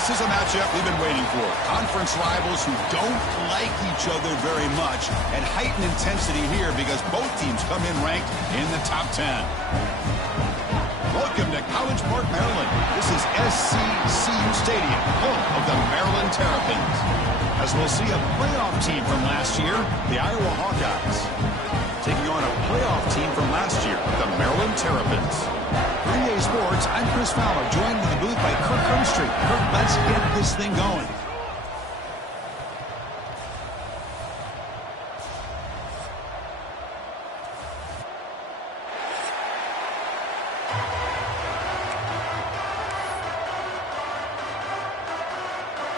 This is a matchup we've been waiting for. Conference rivals who don't like each other very much, and heightened intensity here because both teams come in ranked in the top 10. Welcome to College Park, Maryland. This is SCCU Stadium, home of the Maryland Terrapins. As we'll see a playoff team from last year, the Iowa Hawkeyes, taking on a playoff team from last year, the Maryland Terrapins. 3A Sports, I'm Chris Fowler, joined in the booth by Kirk Hermstreet. Kirk, let's get this thing going.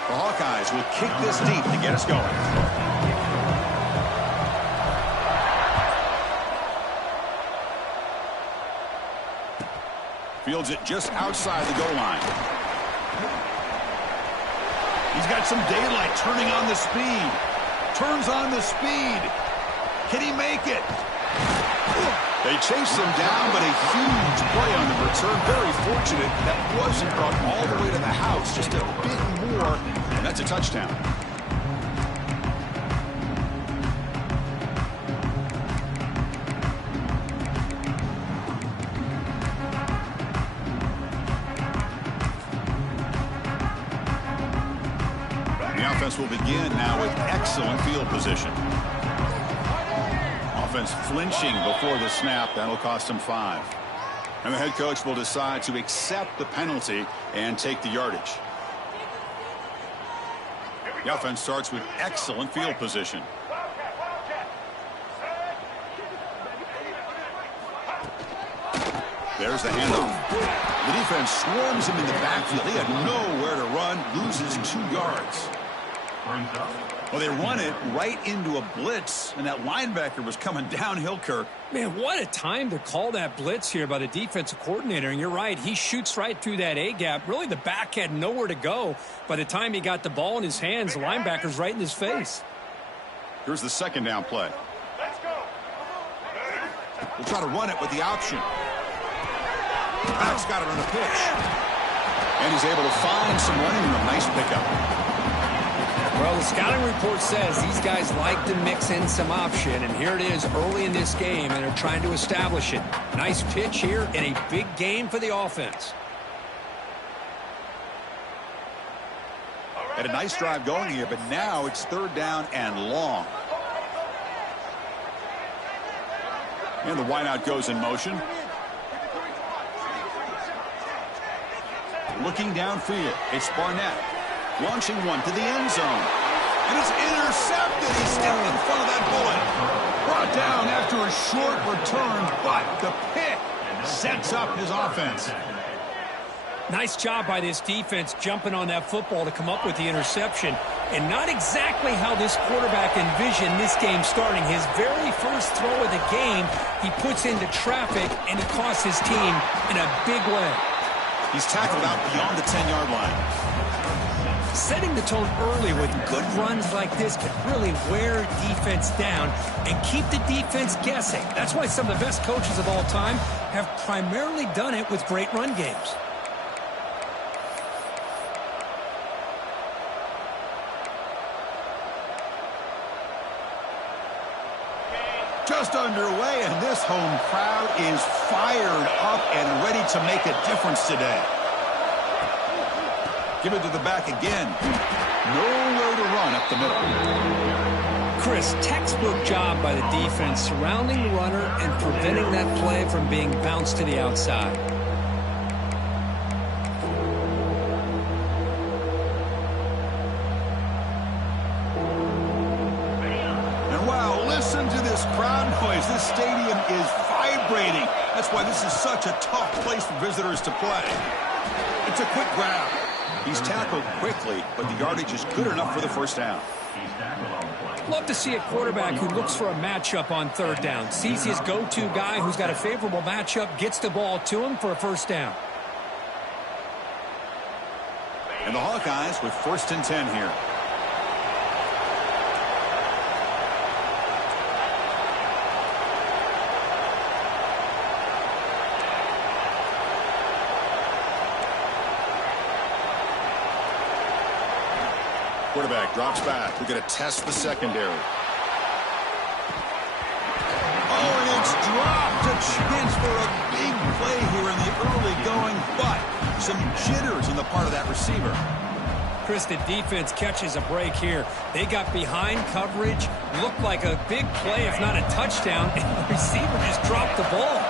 The Hawkeyes will kick this deep to get us going. Fields it just outside the goal line. He's got some daylight, turning on the speed. Turns on the speed. Can he make it? They chase him down, but a huge play on the return. Very fortunate that wasn't brought all the way to the house. Just a bit more, and that's a touchdown. The offense will begin now with excellent field position. Offense flinching before the snap. That'll cost him 5. And the head coach will decide to accept the penalty and take the yardage. The offense starts with excellent field position. There's the handoff. The defense swarms him in the backfield. He had nowhere to run, loses 2 yards. Well, they run it right into a blitz, and that linebacker was coming downhill, Kirk. Man, what a time to call that blitz here by the defensive coordinator. And you're right, he shoots right through that A-gap. Really, the back had nowhere to go. By the time he got the ball in his hands, the linebacker's right in his face. Here's the second down play. We'll try to run it with the option. Back's got it on the pitch. And he's able to find some running room. Nice pickup. Well, the scouting report says these guys like to mix in some option, and here it is early in this game, and they're trying to establish it. Nice pitch here in a big game for the offense. Had a nice drive going here, but now it's 3rd down and long. And the wideout goes in motion. Looking downfield, it's Barnett. Launching one to the end zone. And it's intercepted. He's still in front of that bullet. Brought down after a short return, but the pick sets up his offense. Nice job by this defense jumping on that football to come up with the interception. And not exactly how this quarterback envisioned this game starting. His very first throw of the game, he puts into traffic, and he costs his team in a big way. He's tackled out beyond the 10-yard line. Setting the tone early with good runs like this can really wear defense down and keep the defense guessing. That's why some of the best coaches of all time have primarily done it with great run games. Just underway, and this home crowd is fired up and ready to make a difference today. Give it to the back again. Nowhere to run up the middle. Chris, textbook job by the defense surrounding the runner and preventing that play from being bounced to the outside. And wow, listen to this crowd noise. This stadium is vibrating. That's why this is such a tough place for visitors to play. It's a quick grab. He's tackled quickly, but the yardage is good enough for the first down. Love to see a quarterback who looks for a matchup on 3rd down. Sees his go-to guy who's got a favorable matchup, gets the ball to him for a first down. And the Hawkeyes with 1st and 10 here. Quarterback drops back. We're going to test the secondary. Oh, and it's dropped. A chance for a big play here in the early going, but some jitters on the part of that receiver. Chris, the defense catches a break here. They got behind coverage, looked like a big play, if not a touchdown, and the receiver just dropped the ball.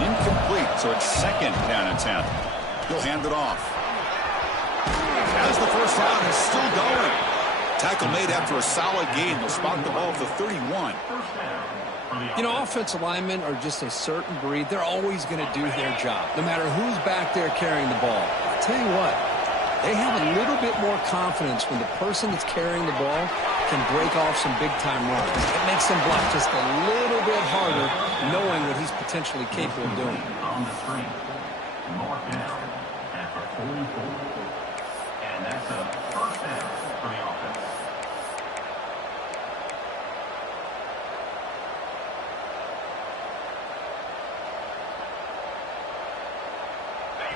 Incomplete, so it's second down attempt. He'll hand it off. As the first down is still going. Tackle made after a solid gain. They'll spot the ball at the 31. You know, offensive linemen are just a certain breed. They're always going to do their job, no matter who's back there carrying the ball. I'll tell you what, they have a little bit more confidence when the person that's carrying the ball can break off some big-time runs. It makes them block just a little bit harder, knowing what he's potentially capable of doing. On the screen, North down at the 44. And that's a first down for the offense.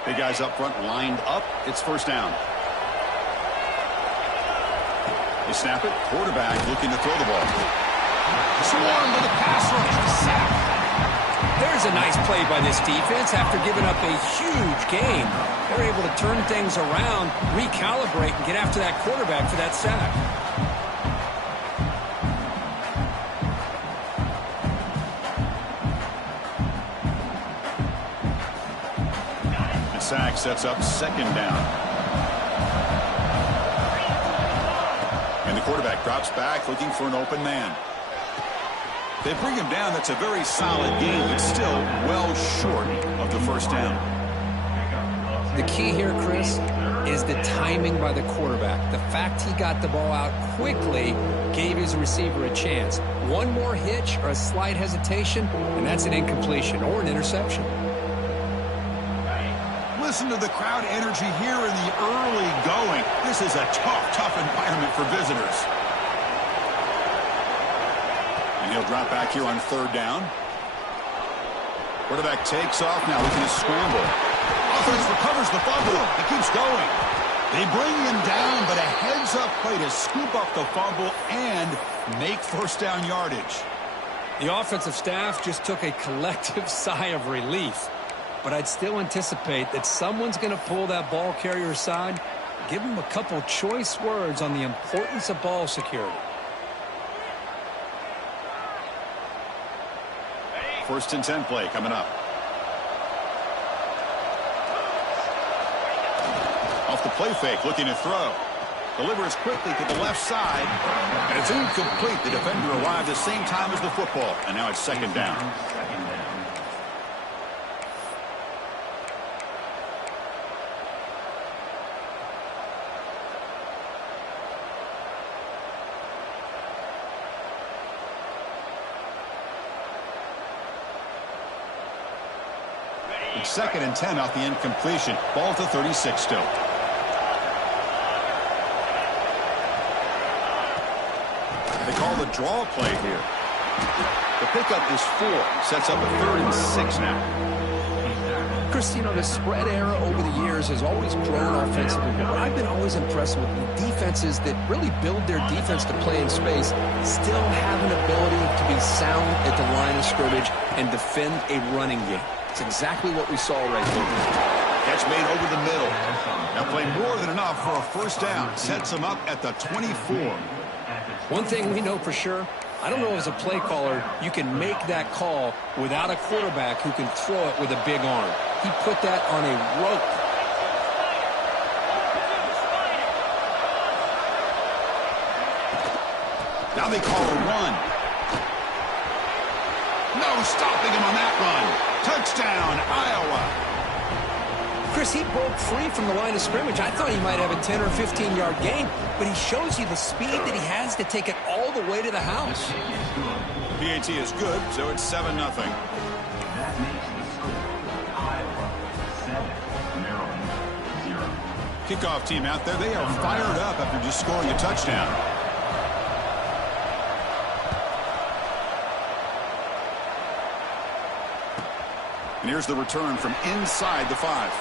Big guys up front lined up. It's first down. They snap it. Quarterback looking to throw the ball. Swarm with a pass rush. Sack. There's a nice play by this defense. After giving up a huge gain, they're able to turn things around, recalibrate, and get after that quarterback for that sack. The sack sets up second down. And the quarterback drops back looking for an open man. They bring him down. That's a very solid game, but still well short of the first down. The key here, Chris, is the timing by the quarterback. The fact he got the ball out quickly gave his receiver a chance. One more hitch or a slight hesitation, and that's an incompletion or an interception. Listen to the crowd energy here in the early going. This is a tough environment for visitors. And he'll drop back here on third down. Quarterback takes off now looking to scramble. Offense recovers the fumble. He keeps going. They bring him down, but a heads-up play to scoop up the fumble and make first down yardage. The offensive staff just took a collective sigh of relief. But I'd still anticipate that someone's going to pull that ball carrier aside, give him a couple choice words on the importance of ball security. First and 10 play coming up. Off the play fake, looking to throw. Delivers quickly to the left side, and it's incomplete. The defender arrived the same time as the football, and now it's second down. Second and 10 off the incompletion. Ball to 36 still. They call the draw play here. The pickup is 4. Sets up a 3rd and 6 now. Chris, you know, the spread era over the years has always grown offensively. But what I've been always impressed with the defenses that really build their defense to play in space still have an ability to be sound at the line of scrimmage and defend a running game. It's exactly what we saw right there. Catch made over the middle. Now play more than enough for a first down. Sets him up at the 24. One thing we know for sure, I don't know as a play caller, you can make that call without a quarterback who can throw it with a big arm. He put that on a rope. Now they call a run. No stopping him on that run. Touchdown, Iowa. Chris, he broke free from the line of scrimmage. I thought he might have a 10 or 15-yard gain, but he shows you the speed that he has to take it all the way to the house. PAT is good, so it's 7-0. That makes the score Iowa 7, Maryland 0. Kickoff team out there, they are fired up after just scoring a touchdown. And here's the return from inside the 5.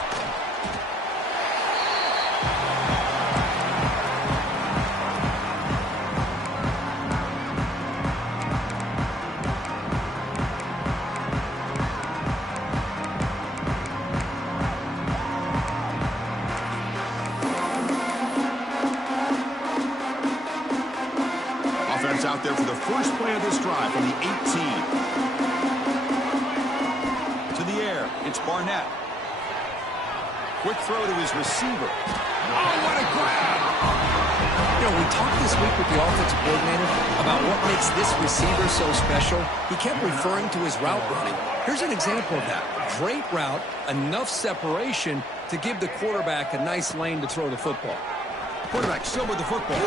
try from the 18. To the air, it's Barnett. Quick throw to his receiver. Oh, what a grab! You know, we talked this week with the offensive coordinator about what makes this receiver so special. He kept referring to his route running. Here's an example of that. Great route, enough separation to give the quarterback a nice lane to throw the football. Quarterback still with the football.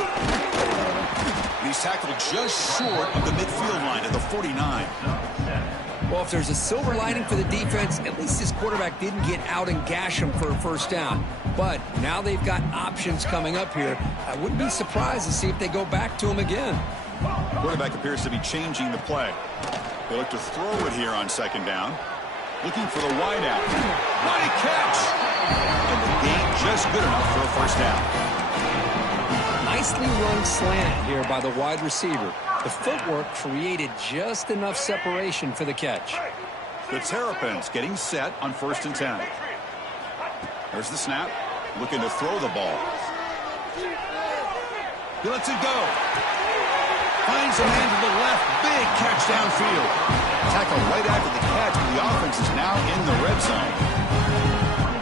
He's tackled just short of the midfield line at the 49. Well, if there's a silver lining for the defense, at least this quarterback didn't get out and gash him for a first down. But now they've got options coming up here. I wouldn't be surprised to see if they go back to him again. Quarterback appears to be changing the play. They look to throw it here on second down. Looking for the wide out. What a catch! And the gain just good enough for a first down. Nicely run slant here by the wide receiver. The footwork created just enough separation for the catch. The Terrapins getting set on 1st and 10. There's the snap. Looking to throw the ball. He lets it go. Finds a man to the left. Big catch downfield. Tackle right after the catch, but the offense is now in the red zone.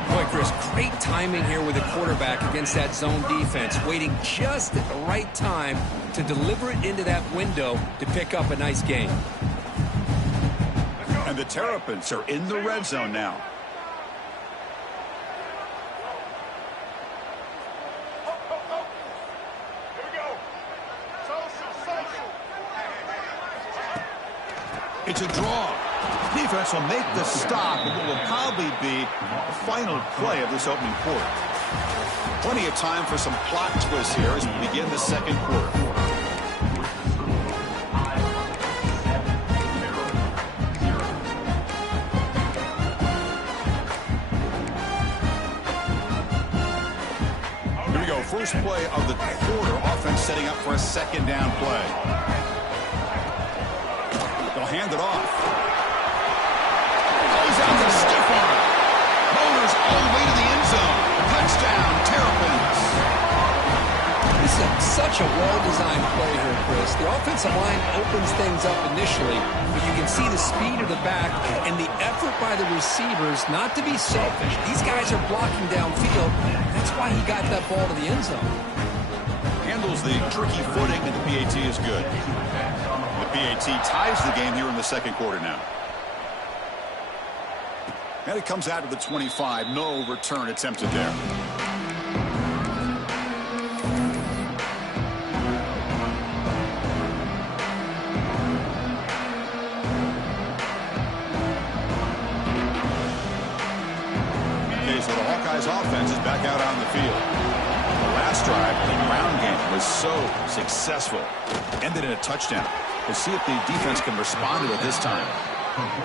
Boy, Chris, great timing here with the quarterback against that zone defense, waiting just at the right time to deliver it into that window to pick up a nice gain. And the Terrapins are in the red zone now. It's a draw. Defense will make the stop, and it will probably be the final play of this opening quarter. Plenty of time for some plot twists here as we begin the second quarter. Here we go. First play of the quarter. Offense setting up for a second down play. They'll hand it off. Goes out the stiff arm. Motors all the way to the end zone. Touchdown, Terrapins. This is such a well-designed play here, Chris. The offensive line opens things up initially, but you can see the speed of the back and the effort by the receivers not to be selfish. These guys are blocking downfield. That's why he got that ball to the end zone. Handles the tricky footing, and the PAT is good. The PAT ties the game here in the second quarter now. And it comes out of the 25. No return attempted there. Okay, so the Hawkeyes offense is back out on the field. The last drive, the ground game was so successful. Ended in a touchdown. We'll see if the defense can respond to it this time.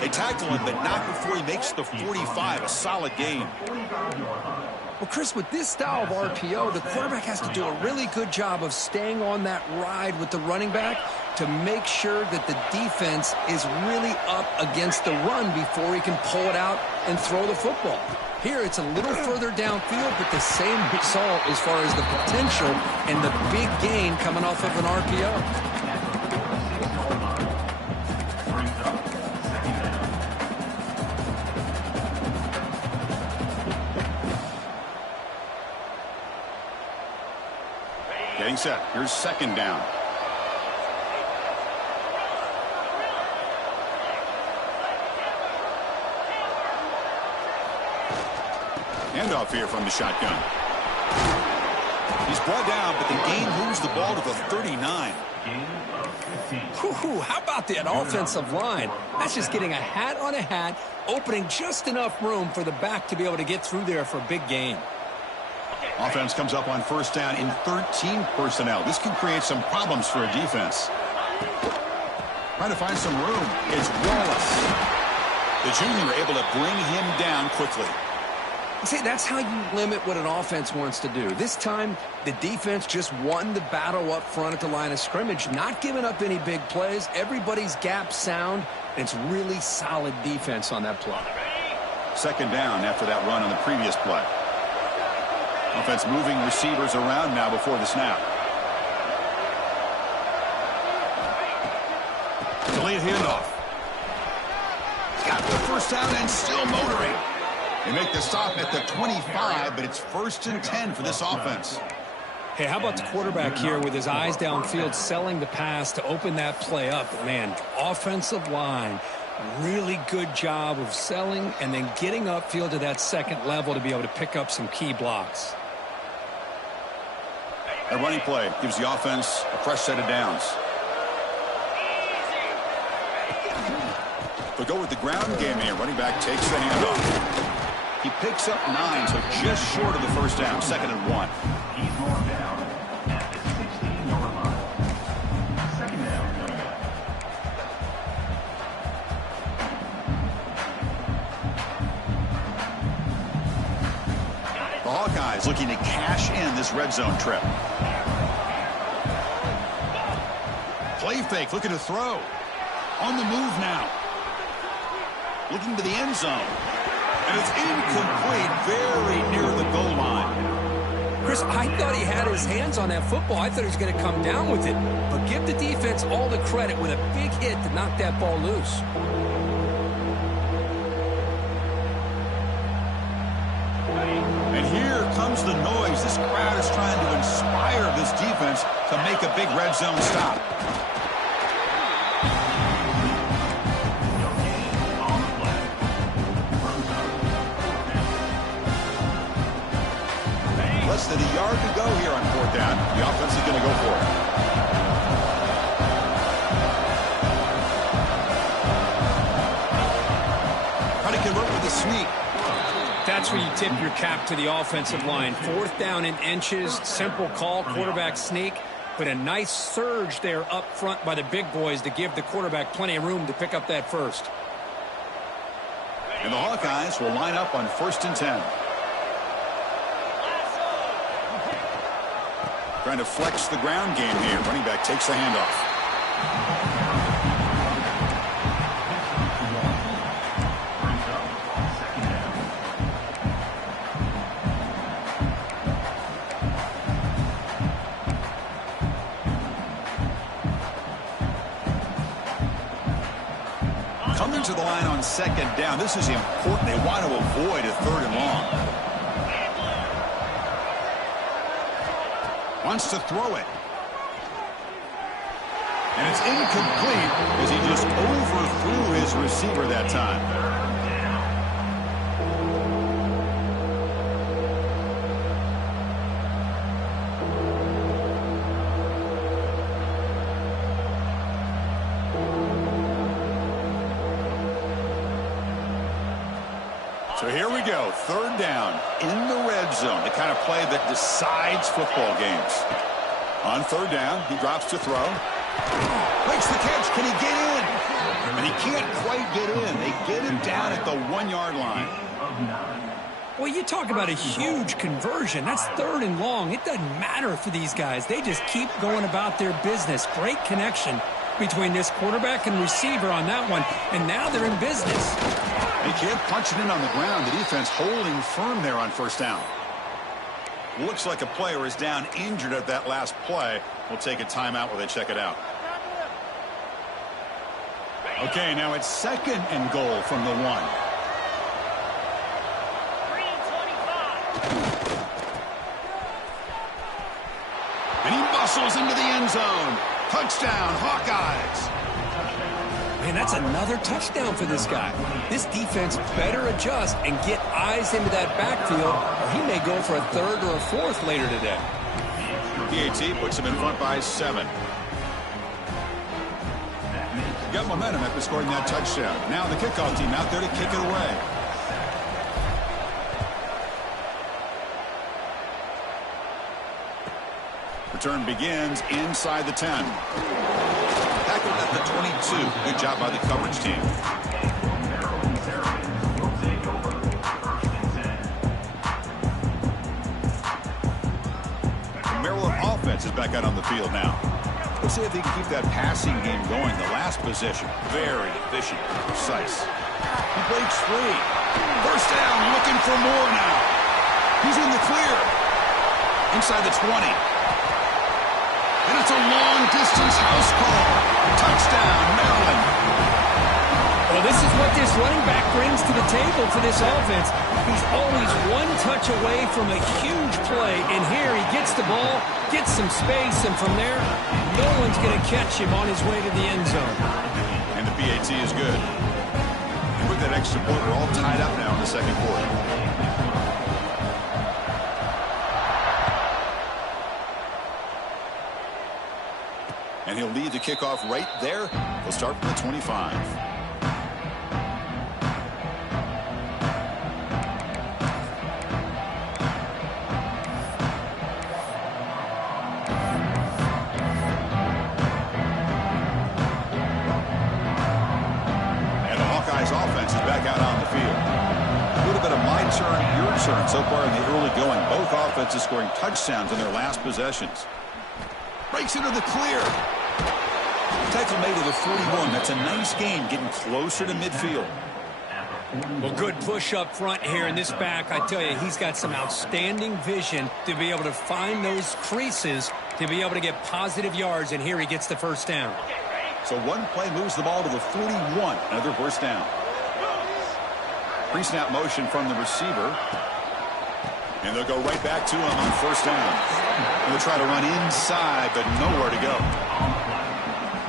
They tackle him, but not before he makes the 45. A solid gain. Well, Chris, with this style of RPO, the quarterback has to do a really good job of staying on that ride with the running back to make sure that the defense is really up against the run before he can pull it out and throw the football. Here, it's a little further downfield, but the same result as far as the potential and the big gain coming off of an RPO. Getting set. Here's second down. Handoff here from the shotgun. He's brought down, but the gain moves the ball to the 39. Whew, how about that offensive line? That's just getting a hat on a hat, opening just enough room for the back to be able to get through there for a big gain. Offense comes up on first down in 13 personnel. This can create some problems for a defense. Trying to find some room. It's Wallace. The junior able to bring him down quickly. See, that's how you limit what an offense wants to do. This time, the defense just won the battle up front at the line of scrimmage, not giving up any big plays. Everybody's gap sound, and it's really solid defense on that play. Second down after that run on the previous play. Offense moving receivers around now before the snap. handoff. Got the first down and still motoring. They make the stop at the 25, but it's 1st and 10 for this offense. Hey, how about the quarterback here with his eyes downfield, selling the pass to open that play up? Man, offensive line, really good job of selling and then getting upfield to that second level to be able to pick up some key blocks. A running play gives the offense a fresh set of downs. They'll go with the ground game here. Running back takes the handoff. He picks up 9, so just short of the first down. 2nd and 1. He's marked down at the 16-yard line. 2nd down. The Hawkeyes looking to cash in this red zone trip. Play fake, looking to throw. On the move now. Looking to the end zone. And it's incomplete, very near the goal line. Chris, I thought he had his hands on that football. I thought he was going to come down with it. But give the defense all the credit with a big hit to knock that ball loose. And here comes the noise. This crowd is trying to inspire this defense to make a big red zone stop. Less than a yard to go here on 4th down. The offense is going to go for it. Try to convert with a sneak. That's where you tip your cap to the offensive line. 4th down in inches, simple call, quarterback sneak, but a nice surge there up front by the big boys to give the quarterback plenty of room to pick up that first. And the Hawkeyes will line up on 1st and 10. Trying to flex the ground game here. Running back takes the handoff. Coming to the line on 2nd down. This is important. They want to avoid a 3rd and long. Wants to throw it. And it's incomplete as he just overthrew his receiver that time. So here we go, 3rd down in the red zone, the kind of play that decides football games. On 3rd down, he drops to throw. Makes the catch. Can he get in? And he can't quite get in. They get him down at the 1-yard line. Well, you talk about a huge conversion. That's 3rd and long. It doesn't matter for these guys. They just keep going about their business. Great connection between this quarterback and receiver on that one. And now they're in business. He can't punch it in on the ground. The defense holding firm there on 1st down. Looks like a player is down injured at that last play. We'll take a timeout while they check it out. Okay, now it's 2nd and goal from the 1. And he muscles into the end zone. Touchdown, Hawkeyes. Man, that's another touchdown for this guy. This defense better adjust and get eyes into that backfield, or he may go for a 3rd or a 4th later today. PAT puts him in front by 7. Got momentum after scoring that touchdown. Now the kickoff team out there to kick it away. Return begins inside the 10. Tackled at the 22. Good job by the coverage team. The Maryland offense is back out on the field now. Let's see if they can keep that passing game going. The last possession, very efficient, precise. He breaks free. First down, looking for more now. He's in the clear. Inside the 20. And it's a long-distance house call. Touchdown, Maryland. this running back brings to the table for this offense. He's always one touch away from a huge play, and here he gets the ball, gets some space, and from there, no one's going to catch him on his way to the end zone. And the PAT is good. And with that extra point, we're all tied up now in the second quarter. And he'll lead the kickoff right there. He'll start from the 25. And the Hawkeyes offense is back out on the field. A little bit of my turn, your turn so far in the early going. Both offenses scoring touchdowns in their last possessions. Breaks into the clear. Tackle made to the 41. That's a nice gain, getting closer to midfield. Well, good push up front here in this back. I tell you, he's got some outstanding vision to be able to find those creases to be able to get positive yards, and here he gets the first down. So one play moves the ball to the 41. Another first down. Pre-snap motion from the receiver. And they'll go right back to him on first down. And they'll try to run inside, but nowhere to go.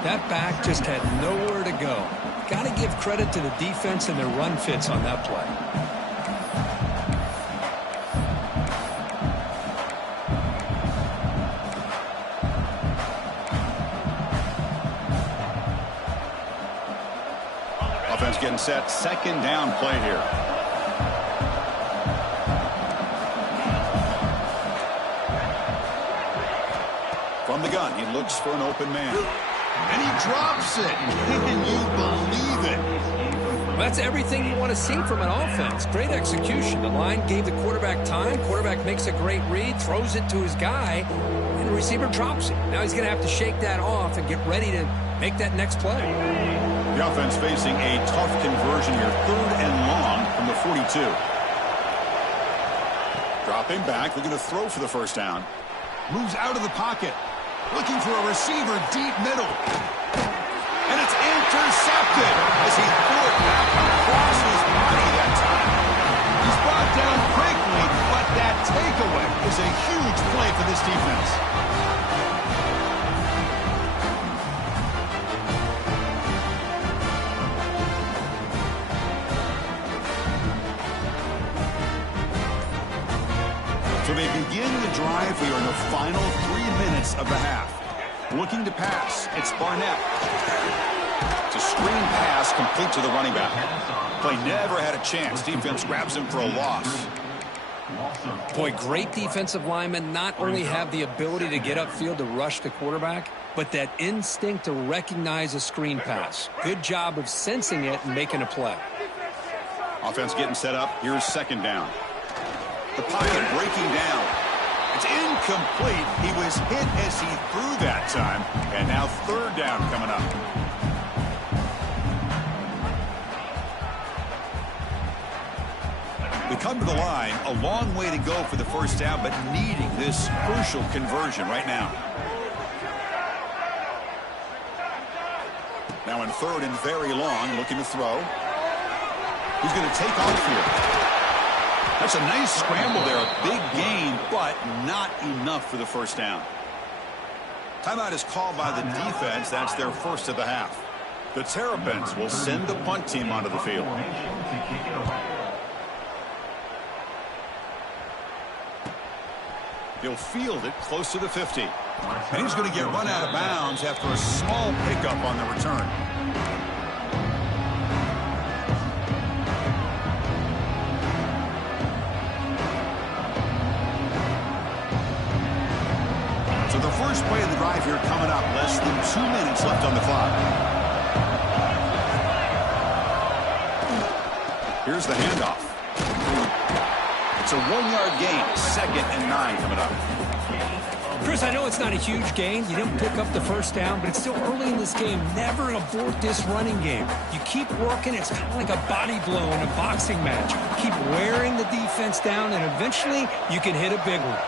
That back just had nowhere to go. Got to give credit to the defense and their run fits on that play. Offense getting set. Second down play here. From the gun, he looks for an open man. And he drops it. Can you believe it? Well, that's everything you want to see from an offense. Great execution. The line gave the quarterback time. Quarterback makes a great read, throws it to his guy, and the receiver drops it. Now he's going to have to shake that off and get ready to make that next play. The offense facing a tough conversion here. 3rd and long from the 42. Dropping back, looking to throw for the first down. Moves out of the pocket. Looking for a receiver deep middle. And it's intercepted as he threw it back across his body that time. He's brought down quickly, but that takeaway is a huge play for this defense. So they begin the drive here in the final 3 minutes of the half. Looking to pass, it's Barnett. It's a screen pass complete to the running back. Play never had a chance. Defense grabs him for a loss. Boy, great defensive linemen not only have the ability to get upfield to rush the quarterback, but that instinct to recognize a screen pass. Good job of sensing it and making a play. Offense getting set up. Here's second down. The pocket breaking down. It's incomplete. He was hit as he threw that time. And now third down coming up. We come to the line. A long way to go for the first down, but needing this crucial conversion right now. Now in 3rd and very long, looking to throw. He's going to take off here. That's a nice scramble there, a big gain, but not enough for the first down. Timeout is called by the defense. That's their first of the half. The Terrapins will send the punt team onto the field. He'll field it close to the 50. And he's going to get run out of bounds after a small pickup on the return. So the first play of the drive here coming up. Less than 2 minutes left on the clock. Here's the handoff. It's a 1-yard gain. 2nd and 9 coming up. Chris, I know it's not a huge gain. You didn't pick up the first down, but it's still early in this game. Never abort this running game. You keep working. It's kind of like a body blow in a boxing match. Keep wearing the defense down, and eventually you can hit a big one.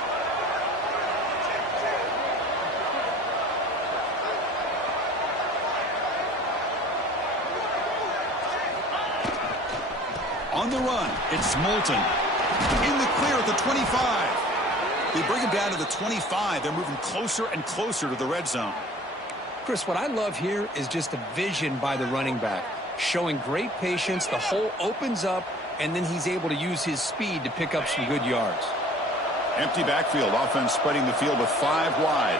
On the run, it's Moulton. In the clear at the 25. They bring him down to the 25. They're moving closer and closer to the red zone. Chris, what I love here is just the vision by the running back. Showing great patience, the hole opens up, and then he's able to use his speed to pick up some good yards. Empty backfield, offense spreading the field with 5 wide.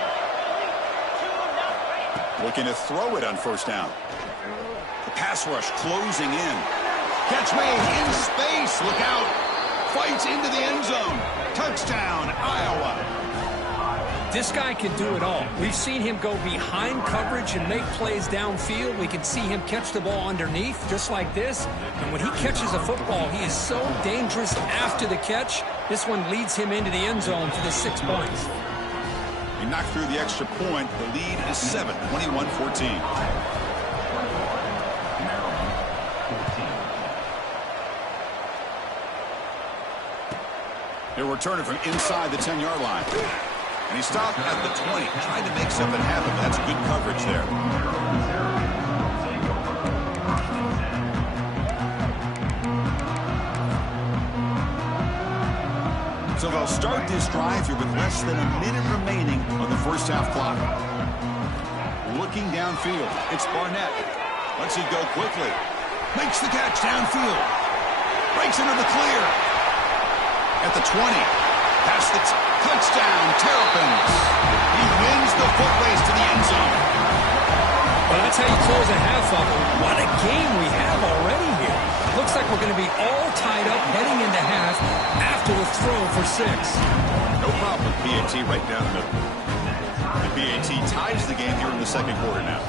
Looking to throw it on first down. The pass rush closing in. Catch made in space. Look out. Fights into the end zone. Touchdown, Iowa. This guy can do it all. We've seen him go behind coverage and make plays downfield. We can see him catch the ball underneath just like this. And when he catches a football, he is so dangerous after the catch. This one leads him into the end zone for the 6 points. He knocked through the extra point. The lead is 7, 21-14. They're returning from inside the 10-yard line. And he stopped at the 20, trying to make something happen. But that's good coverage there. So they'll start this drive here with less than a minute remaining on the first half clock. Looking downfield, it's Barnett. Lets it go quickly. Makes the catch downfield. Breaks into the clear. At the 20. Past the touchdown, Terrapins. He wins the foot race to the end zone. Well, that's how you close a half up. What a game we have already here. Looks like we're going to be all tied up heading into half after the throw for 6. No problem with BAT right down the middle. The BAT ties the game here in the second quarter now.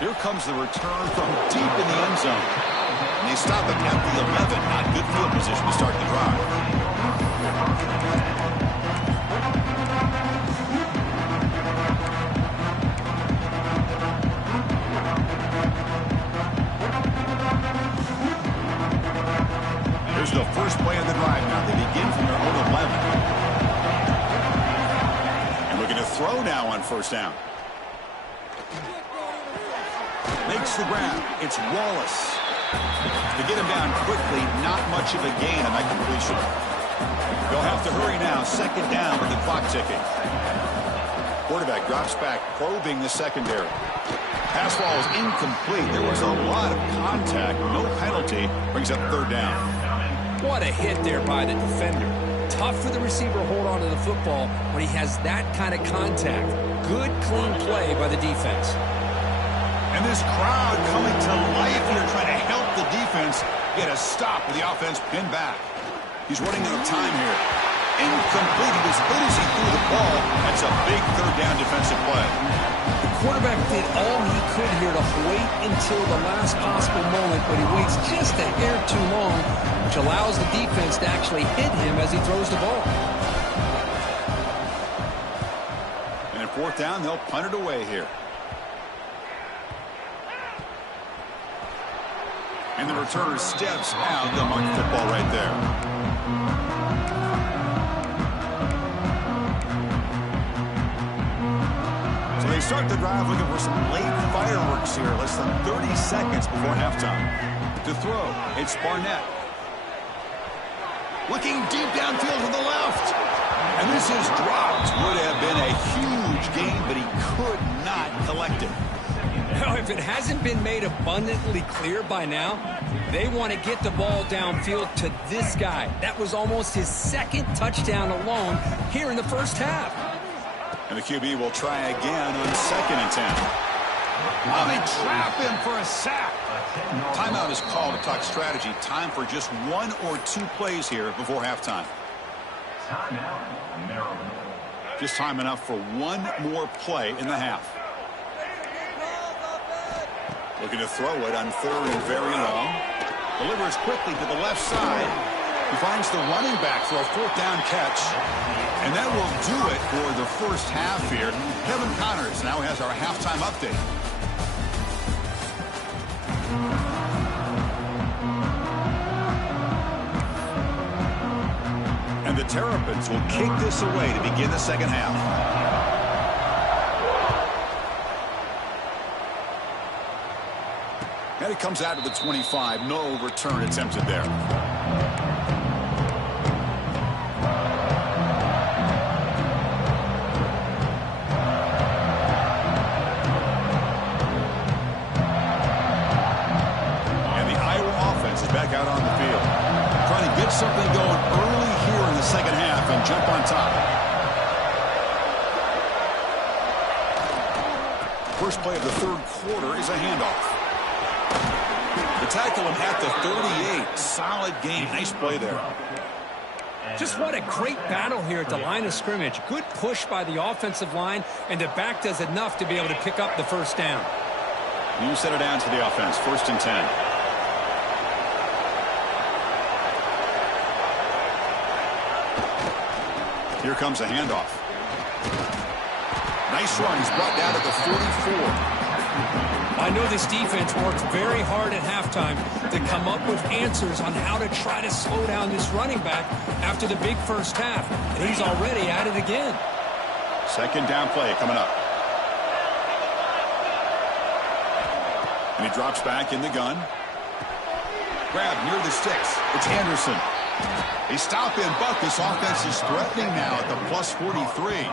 Here comes the return from deep in the end zone. And they stop him at the 11. Not good field position to start the drive. Here's the first play of the drive now. They begin from their own 11. And looking to throw now on first down. Makes the grab. It's Wallace. To get him down quickly, not much of a gain on that completion. They'll have to hurry now. Second down with the clock ticking. Quarterback drops back, probing the secondary. Pass ball is incomplete. There was a lot of contact. No penalty. Brings up third down. What a hit there by the defender. Tough for the receiver to hold on to the football when he has that kind of contact. Good, clean play by the defense. And this crowd coming to life here, trying to help the defense get a stop with the offense pinned back. He's running out of time here. Incomplete. As good as he threw the ball, that's a big third down defensive play. The quarterback did all he could here to wait until the last possible moment, but he waits just a hair too long, which allows the defense to actually hit him as he throws the ball. And at fourth down, they'll punt it away here. And the returner steps out. They'll mark the football right there. So they start the drive looking for some late fireworks here. Less than 30 seconds before halftime. To throw, it's Barnett. Looking deep downfield to the left. And this is dropped. Would have been a huge gain, but he could not collect it. Now, if it hasn't been made abundantly clear by now, they want to get the ball downfield to this guy. That was almost his second touchdown alone here in the first half. And the QB will try again on 2nd and 10. Oh, they trap him for a sack. Timeout is called to talk strategy. Time for just 1 or 2 plays here before halftime. Timeout, Maryland. Just time enough for 1 more play in the half. Looking to throw it on 3rd and very long. Delivers quickly to the left side. He finds the running back for a 4th down catch. And that will do it for the first half here. Kevin Connors now has our halftime update. And the Terrapins will kick this away to begin the second half. And it comes out to the 25. No return attempted there. Back out on the field. Trying to get something going early here in the second half and jump on top. First play of the third quarter is a handoff. The tackle him at the 38. Solid game. Nice play there. Just what a great battle here at the line of scrimmage. Good push by the offensive line, and the back does enough to be able to pick up the first down. You set it down to the offense. 1st and 10. Here comes a handoff. Nice run. He's brought down to the 44. I know this defense worked very hard at halftime to come up with answers on how to try to slow down this running back after the big first half. And he's already at it again. Second down play coming up. And he drops back in the gun. Grab near the sticks. It's Anderson. They stop in, but this offense is threatening now at the plus 43.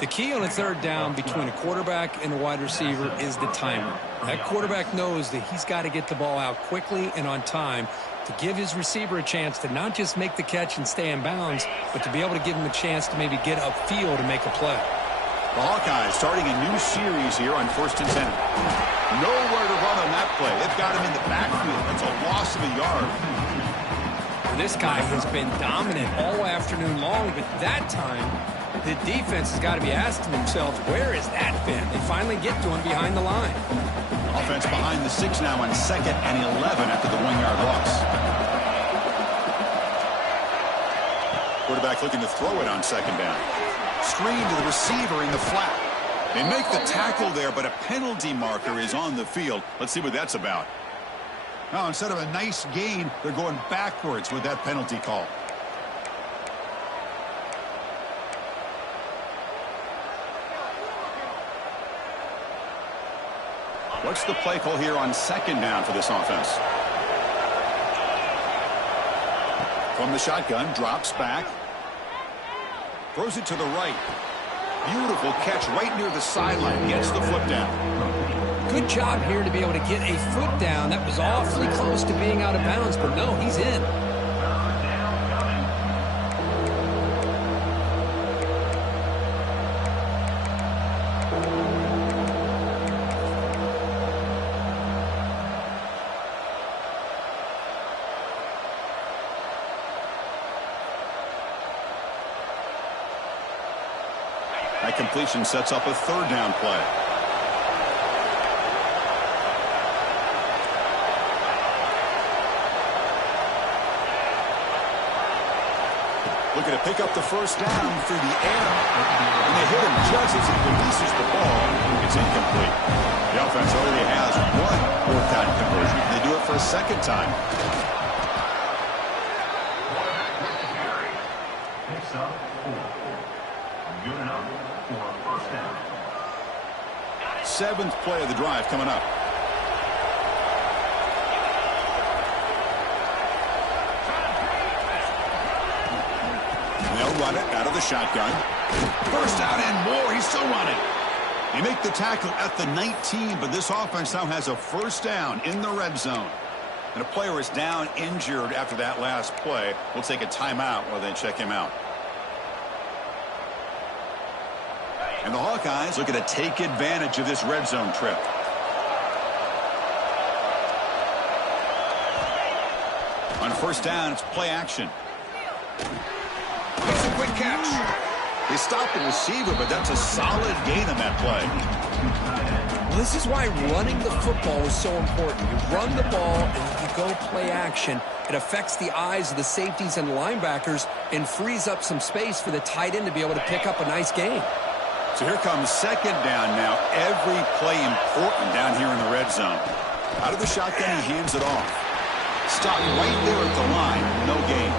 The key on a third down between a quarterback and a wide receiver is the timing. That quarterback knows that he's got to get the ball out quickly and on time to give his receiver a chance to not just make the catch and stay in bounds, but to be able to give him a chance to maybe get upfield and make a play. The Hawkeyes starting a new series here on 1st and 10. Nowhere to run on that play. They've got him in the backfield. That's a loss of a yard. This guy has been dominant all afternoon long, but that time, the defense has got to be asking themselves, where has that been? They finally get to him behind the line. Offense behind the 6 now on 2nd and 11 after the 1-yard loss. Quarterback looking to throw it on 2nd down. Screen to the receiver in the flat. They make the tackle there, but a penalty marker is on the field. Let's see what that's about. Now, instead of a nice gain, they're going backwards with that penalty call. What's the play call here on 2nd down for this offense? From the shotgun, drops back. Throws it to the right. Beautiful catch right near the sideline. Gets the foot down. Good job here to be able to get a foot down. That was awfully close to being out of bounds, but no, he's in. That completion sets up a 3rd down play. Looking to pick up the first down through the air. And they hit him just as he releases the ball. It's incomplete. The offense already has 1 fourth-down conversion. They do it for a 2nd time. Picks up 4. Good enough for a first down. 7th play of the drive coming up. They'll run it out of the shotgun. First down and more. He's still running. They make the tackle at the 19, but this offense now has a first down in the red zone. And a player is down injured after that last play. We'll take a timeout while they check him out. And the Hawkeyes looking to take advantage of this red zone trip. On first down, it's play action. It's a quick catch. They stop the receiver, but that's a solid gain on that play. Well, this is why running the football is so important. You run the ball and you go play action. It affects the eyes of the safeties and linebackers and frees up some space for the tight end to be able to pick up a nice gain. So here comes second down now. Every play important down here in the red zone. Out of the shotgun, he hands it off. Stop right there at the line. No gain.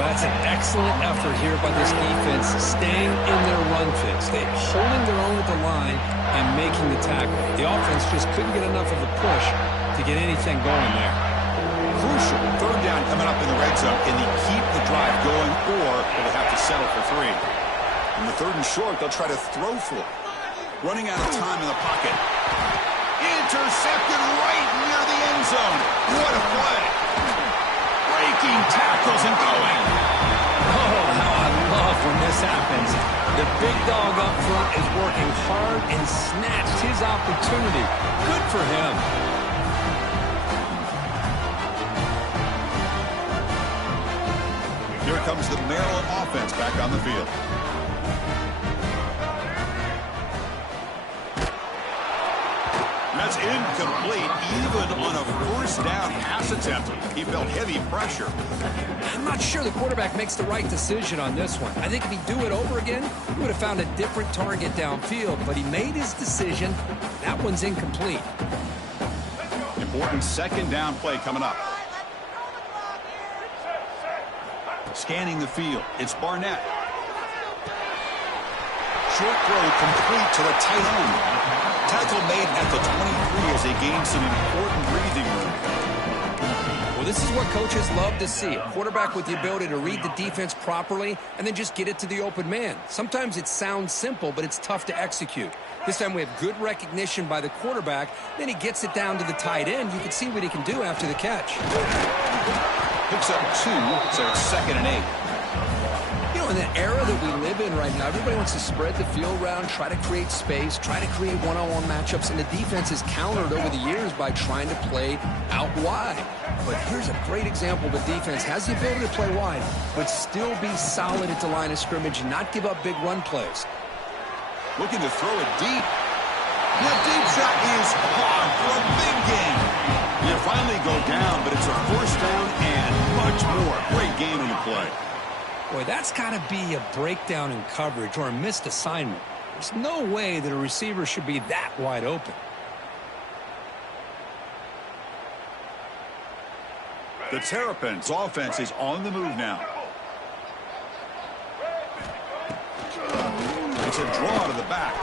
Well, that's an excellent effort here by this defense, staying in their run fix. They're holding their own with the line and making the tackle. The offense just couldn't get enough of a push to get anything going there. Crucial third down coming up in the red zone. Can they keep the drive going, or will they have to settle for 3? In the 3rd and short, they'll try to throw for it. Running out of time in the pocket. Intercepted right near the end zone. What a play. Breaking tackles and going. Oh, how I love when this happens. The big dog up front is working hard and snatched his opportunity. Good for him. Here comes the Maryland offense back on the field. That's incomplete, even on a first down pass attempt. He felt heavy pressure. I'm not sure the quarterback makes the right decision on this one. I think if he'd do it over again, he would have found a different target downfield, but he made his decision. That one's incomplete. Important 2nd down play coming up. Scanning the field, it's Barnett. Short throw complete to the tight end. Tackle made at the 23 as they gain some important breathing room. Well, this is what coaches love to see. A quarterback with the ability to read the defense properly and then just get it to the open man. Sometimes it sounds simple, but it's tough to execute. This time we have good recognition by the quarterback. Then he gets it down to the tight end. You can see what he can do after the catch. Picks up 2, so it's 2nd and 8. You know, in the era that we live in right now, everybody wants to spread the field around, try to create space, try to create one-on-one matchups, and the defense is countered over the years by trying to play out wide. But here's a great example. The defense has the ability to play wide, but still be solid at the line of scrimmage and not give up big run plays. Looking to throw it deep. The deep shot is caught for a big game. You finally go down, but it's a 1st down and much more. Great game in the play. Boy, that's got to be a breakdown in coverage or a missed assignment. There's no way that a receiver should be that wide open. The Terrapins offense is on the move now. It's a draw to the back.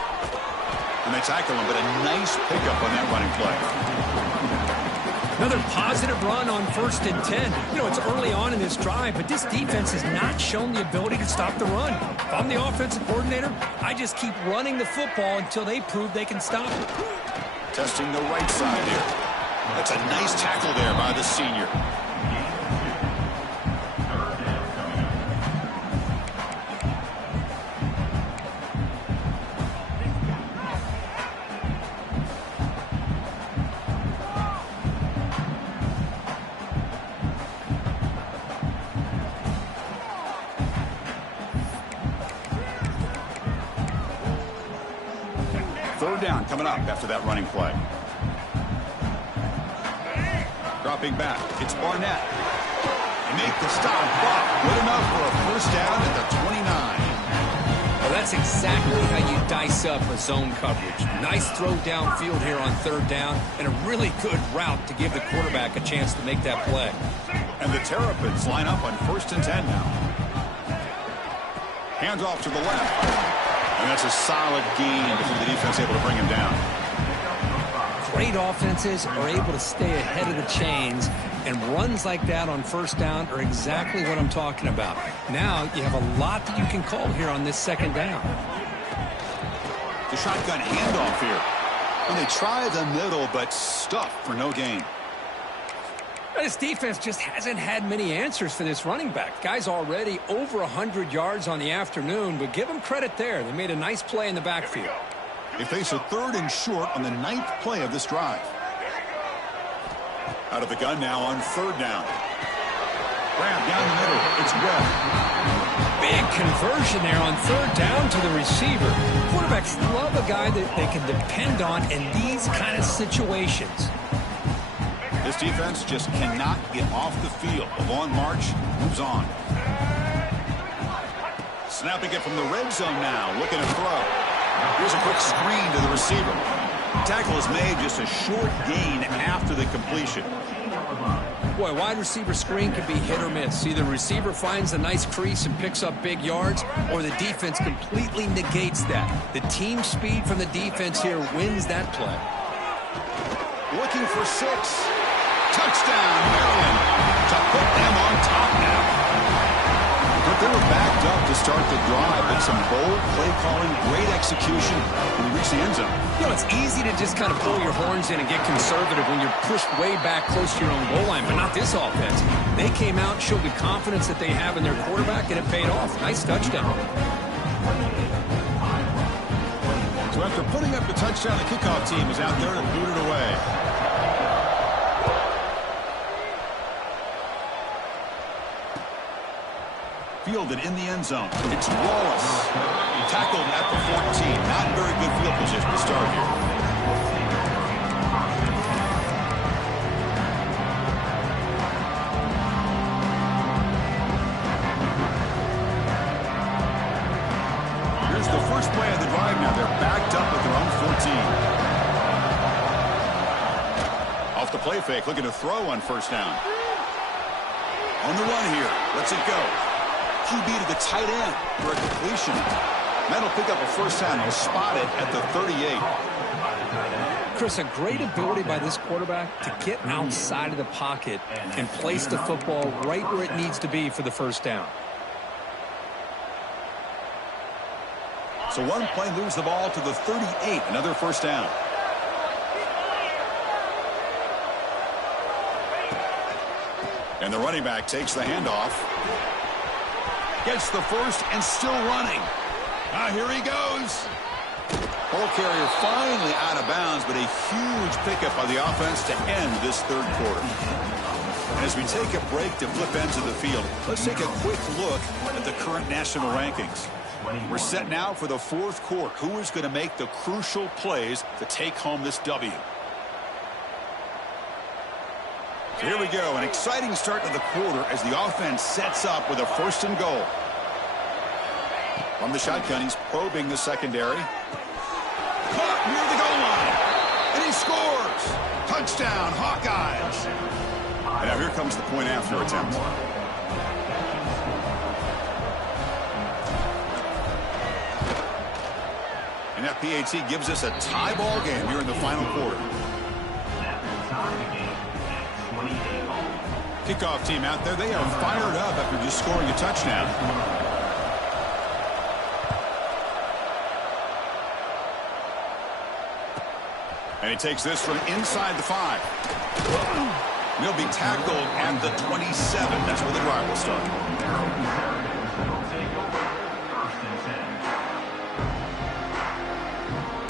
And they tackle him, but a nice pickup on that running play. Another positive run on 1st and 10. You know, it's early on in this drive, but this defense has not shown the ability to stop the run. If I'm the offensive coordinator, I just keep running the football until they prove they can stop it. Testing the right side here. That's a nice tackle there by the senior. Third down coming up after that running play. Dropping back, it's Barnett. They make the stop, but good enough for a 1st down at the 29. Well, that's exactly how you dice up a zone coverage. Nice throw downfield here on 3rd down, and a really good route to give the quarterback a chance to make that play. And the Terrapins line up on 1st and 10 now. Hands off to the left. And that's a solid gain before the defense able to bring him down. Great offenses are able to stay ahead of the chains, and runs like that on 1st down are exactly what I'm talking about. Now you have a lot that you can call here on this 2nd down. The shotgun handoff here. And they try the middle, but stuffed for no gain. This defense just hasn't had many answers for this running back. Guy's already over 100 yards on the afternoon, but give him credit there. They made a nice play in the backfield. They face a 3rd and short on the 9th play of this drive. Out of the gun now on 3rd down. Grab down the middle. It's Webb. Big conversion there on 3rd down to the receiver. Quarterbacks love a guy that they can depend on in these kind of situations. This defense just cannot get off the field. The long march moves on. Snapping it from the red zone now. Looking to throw. Here's a quick screen to the receiver. Tackle is made, just a short gain after the completion. Boy, wide receiver screen can be hit or miss. Either the receiver finds a nice crease and picks up big yards, or the defense completely negates that. The team speed from the defense here wins that play. Looking for 6. Touchdown, Maryland, to put them on top now. But they were backed up to start the drive, but some bold play calling, great execution when we reach the end zone. You know, it's easy to just kind of pull your horns in and get conservative when you're pushed way back close to your own goal line, but not this offense. They came out and showed the confidence that they have in their quarterback, and it paid off. Nice touchdown. So after putting up the touchdown, the kickoff team is out there to boot it away. Fielded in the end zone. It's Wallace. Tackled at the 14. Not very good field position to start here. Here's the first play of the drive now. They're backed up at their own 14. Off the play fake, looking to throw on first down. On the run here. Lets it go. QB to the tight end for a completion. That'll pick up a first down. He'll spot it at the 38. Chris, a great ability by this quarterback to get outside of the pocket and place the football right where it needs to be for the first down. So one play moves the ball to the 38. Another first down. And the running back takes the handoff. Gets the first and still running. Here he goes. Ball carrier finally out of bounds, but a huge pickup by the offense to end this third quarter. And as we take a break to flip ends of the field, let's take a quick look at the current national rankings. We're set now for the fourth quarter. Who is going to make the crucial plays to take home this W? So here we go, an exciting start to the quarter as the offense sets up with a first and goal. From the shotgun, he's probing the secondary. Caught near the goal line, and he scores. Touchdown, Hawkeyes. And now here comes the point after attempt. And that PAT gives us a tie ball game here in the final quarter. Kickoff team out there, they are fired up after just scoring a touchdown. And he takes this from inside the 5. He'll be tackled at the 27. That's where the drive will start.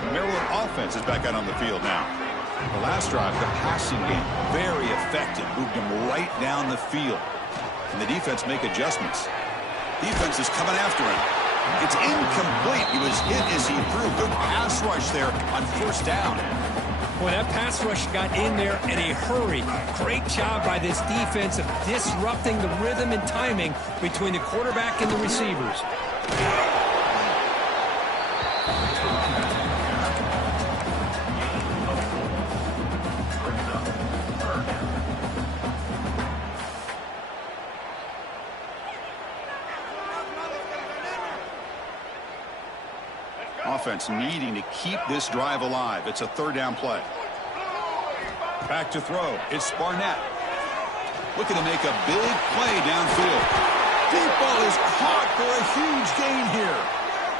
The Maryland offense is back out on the field now. The last drive, the passing game, very effective. Moved him right down the field. And the defense make adjustments. Defense is coming after him. It's incomplete. He was hit as he threw. Good pass rush there on first down. Boy, that pass rush got in there in a hurry. Great job by this defense of disrupting the rhythm and timing between the quarterback and the receivers. Offense needing to keep this drive alive. It's a third down play. Back to throw. It's Barnett. Looking to make a big play downfield. Deep ball is caught for a huge gain here.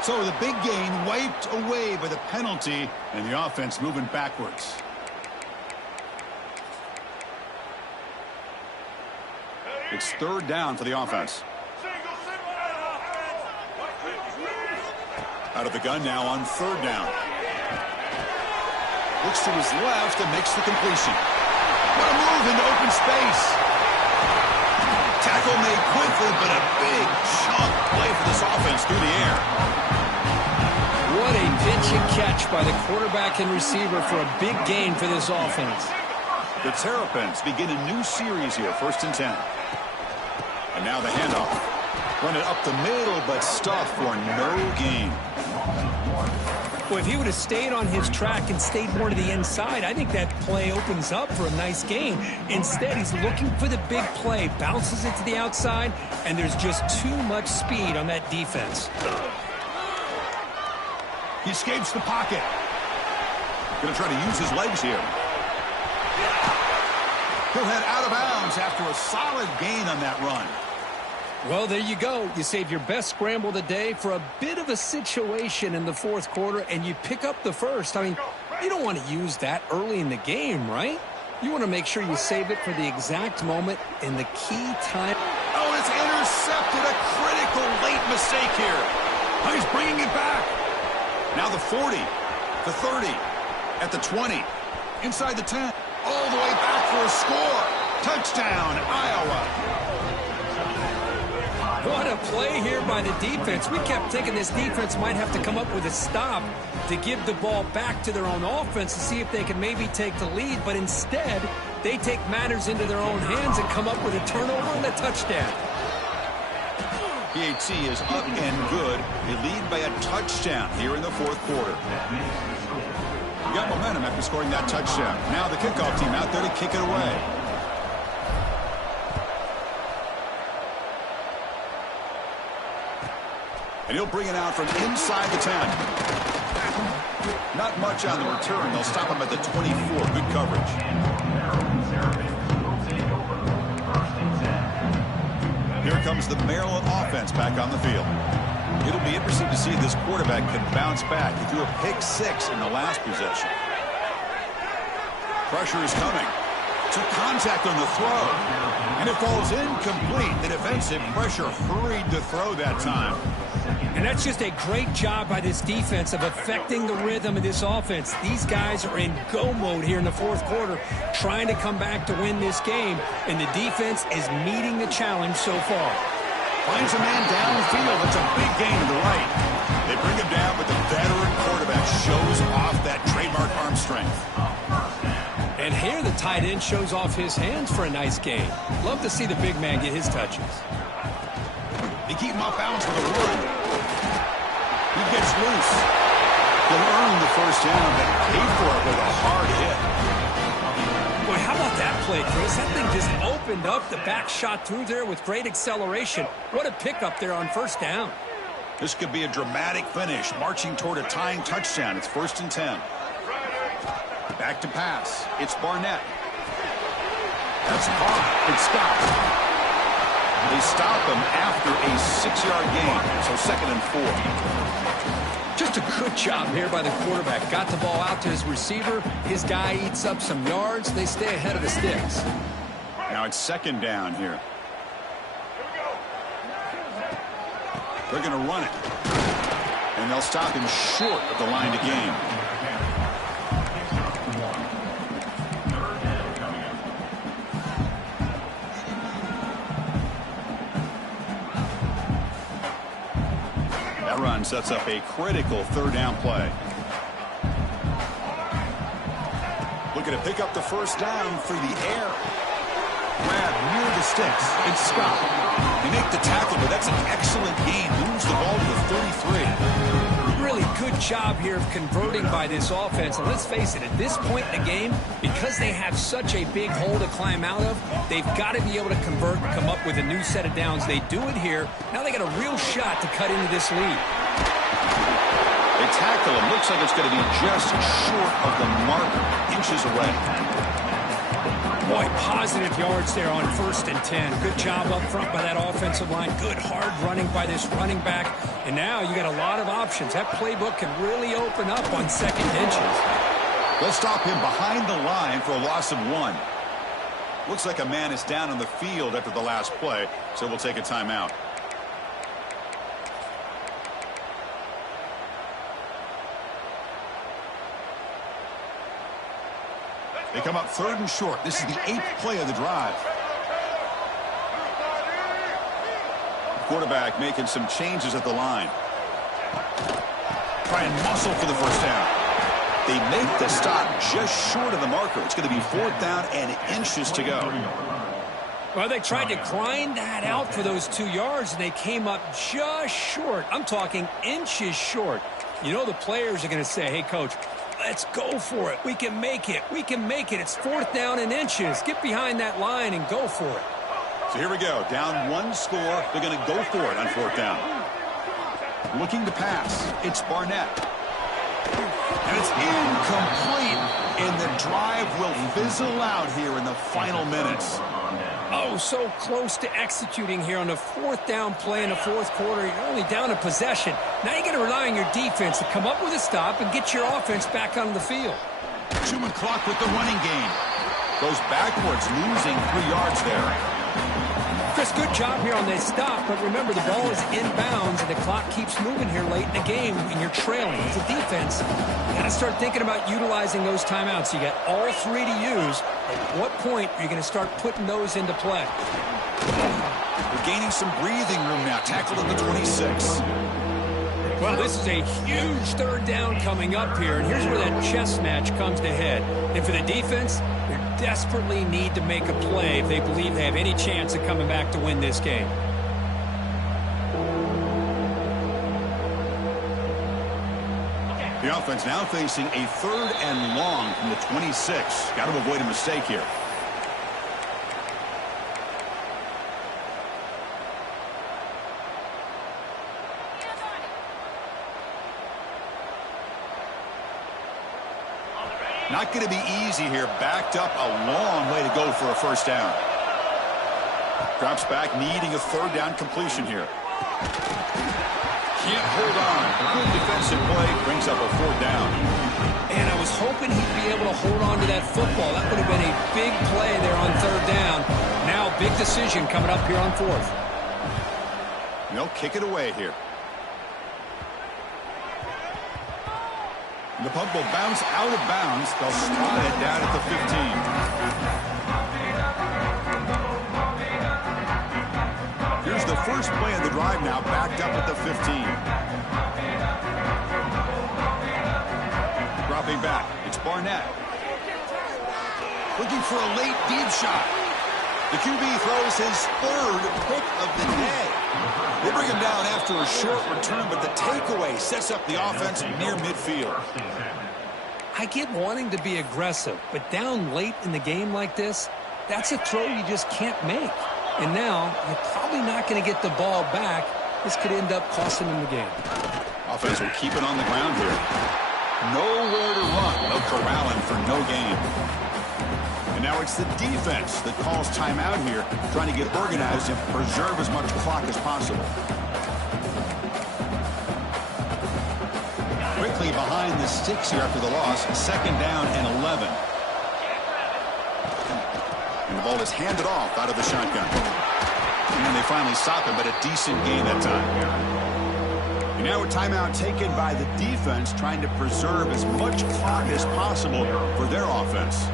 So the big gain wiped away by the penalty, and the offense moving backwards. It's third down for the offense. Out of the gun now on third down. Looks to his left and makes the completion. What a move into open space. Tackle made quickly, but a big chunk play for this offense through the air. What a pitch and catch by the quarterback and receiver for a big gain for this offense. The Terrapins begin a new series here, 1st and 10. And now the handoff. Run it up the middle, but stuffed for no gain. Well, if he would have stayed on his track and stayed more to the inside, I think that play opens up for a nice gain. Instead, he's looking for the big play, bounces it to the outside, and there's just too much speed on that defense. He escapes the pocket. Going to try to use his legs here. He'll head out of bounds after a solid gain on that run. Well, there you go. You save your best scramble of the day for a bit of a situation in the fourth quarter, and you pick up the first. I mean, you don't want to use that early in the game, right? You want to make sure you save it for the exact moment in the key time. Oh, it's intercepted. A critical late mistake here. Oh, he's bringing it back. Now the 40, the 30, at the 20, inside the 10, all the way back for a score. Touchdown, Iowa. What a play here by the defense. We kept thinking this defense might have to come up with a stop to give the ball back to their own offense to see if they can maybe take the lead, but instead they take matters into their own hands and come up with a turnover and a touchdown. PAT is up and good. They lead by a touchdown here in the fourth quarter. You got momentum after scoring that touchdown. Now the kickoff team out there to kick it away. And he'll bring it out from inside the 10. Not much on the return. They'll stop him at the 24. Good coverage. Here comes the Maryland offense back on the field. It'll be interesting to see if this quarterback can bounce back. He threw a pick 6 in the last possession. Pressure is coming. To contact on the throw. And it falls incomplete. The defensive pressure hurried to throw that time. And that's just a great job by this defense of affecting the rhythm of this offense. These guys are in go mode here in the fourth quarter, trying to come back to win this game, and the defense is meeting the challenge so far. Finds a man downfield. It's a big gain to the right. They bring him down, but the veteran quarterback shows off that trademark arm strength. And here the tight end shows off his hands for a nice gain. Love to see the big man get his touches. They keep him off balance with a run. He gets loose. He'll earn the first down, but paid for it with a hard hit. Boy, how about that play, Chris? That thing just opened up. The back shot through there with great acceleration. What a pickup there on first down. This could be a dramatic finish, marching toward a tying touchdown. It's 1st and 10. Back to pass. It's Barnett. That's caught. It's Scott. They stop him after a 6-yard gain, so 2nd and 4. Just a good job here by the quarterback. Got the ball out to his receiver. His guy eats up some yards. They stay ahead of the sticks. Now it's 2nd down here. They're going to run it. And they'll stop him short of the line to gain. Run sets up a critical 3rd down play. Looking to pick up the first down through the air. Grab near the sticks. It's Scott. They make the tackle, but that's an excellent gain. Moves the ball to the 33. Really good job here of converting by this offense. And let's face it, at this point in the game, because they have such a big hole to climb out of, they've got to be able to convert and come up with a new set of downs. They do it here. Now they got a real shot to cut into this lead. They tackle him. Looks like it's going to be just short of the marker, inches away. Boy, positive yards there on 1st and 10. Good job up front by that offensive line. Good hard running by this running back. And now you got a lot of options. That playbook can really open up on 2nd inches. They'll stop him behind the line for a loss of 1. Looks like a man is down on the field after the last play, so we'll take a timeout. They come up 3rd and short. This is the 8th play of the drive. Quarterback making some changes at the line. Try and muscle for the first down. They make the stop just short of the marker. It's going to be 4th down and inches to go. Well, they tried to grind that out for those 2 yards, and they came up just short. I'm talking inches short. You know the players are going to say, hey, coach, let's go for it. We can make it. We can make it. It's 4th down and inches. Get behind that line and go for it. So here we go. Down 1 score. They're going to go for it on 4th down. Looking to pass. It's Barnett. And it's incomplete. And the drive will fizzle out here in the final minutes. Oh, so close to executing here on the 4th down play in the 4th quarter. You're only down a possession. Now you got to rely on your defense to come up with a stop and get your offense back on the field. 2-man clock with the running game. Goes backwards, losing 3 yards there. Chris, good job here on this stop, but remember the ball is inbounds and the clock keeps moving here late in the game and you're trailing. As a defense, you got to start thinking about utilizing those timeouts. You got all 3 to use. At what point are you going to start putting those into play? We're gaining some breathing room now. Tackled at the 26. Well, this is a huge 3rd down coming up here, and here's where that chess match comes to head. And for the defense, they desperately need to make a play if they believe they have any chance of coming back to win this game. The offense now facing a 3rd and long from the 26. Got to avoid a mistake here. Not going to be easy here. Backed up a long way to go for a 1st down. Drops back, needing a 3rd down completion here. Can't hold on. Good defensive play. Brings up a 4th down. And I was hoping he'd be able to hold on to that football. That would have been a big play there on 3rd down. Now, big decision coming up here on 4th. They'll kick it away here. The punt will bounce out of bounds. They'll slide it down at the 15. Here's the first play of the drive now, backed up at the 15. Dropping back, it's Barnett. Looking for a late deep shot. The QB throws his 3rd pick of the day. They bring him down after a short return, but the takeaway sets up the offense near midfield. I get wanting to be aggressive, but down late in the game like this, that's a throw you just can't make. And now, you're probably not going to get the ball back. This could end up costing them the game. Offense will keep it on the ground here. Nowhere to run. They'll corral him for no gain. And now it's the defense that calls timeout here, trying to get organized and preserve as much clock as possible. Quickly behind the sticks here after the loss, 2nd down and 11. And the ball is handed off out of the shotgun. And they finally stop him, but a decent gain that time. And now a timeout taken by the defense, trying to preserve as much clock as possible for their offense.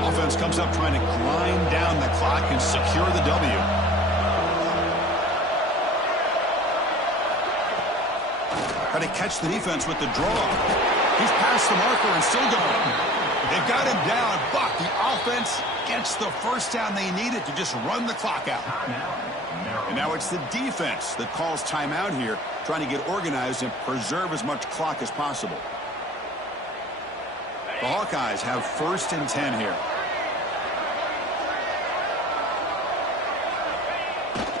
Offense comes up trying to grind down the clock and secure the W. Trying to catch the defense with the draw. He's past the marker and still going. They've got him down, but the offense gets the 1st down they needed to just run the clock out. And now it's the defense that calls timeout here, trying to get organized and preserve as much clock as possible. The Hawkeyes have 1st and 10 here.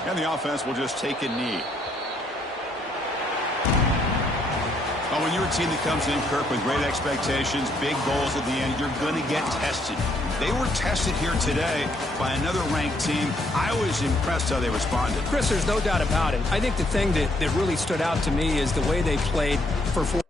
And the offense will just take a knee. Well, when you're a team that comes in, Kirk, with great expectations, big goals at the end, you're going to get tested. They were tested here today by another ranked team. I was impressed how they responded. Chris, there's no doubt about it. I think the thing that really stood out to me is the way they played for 4.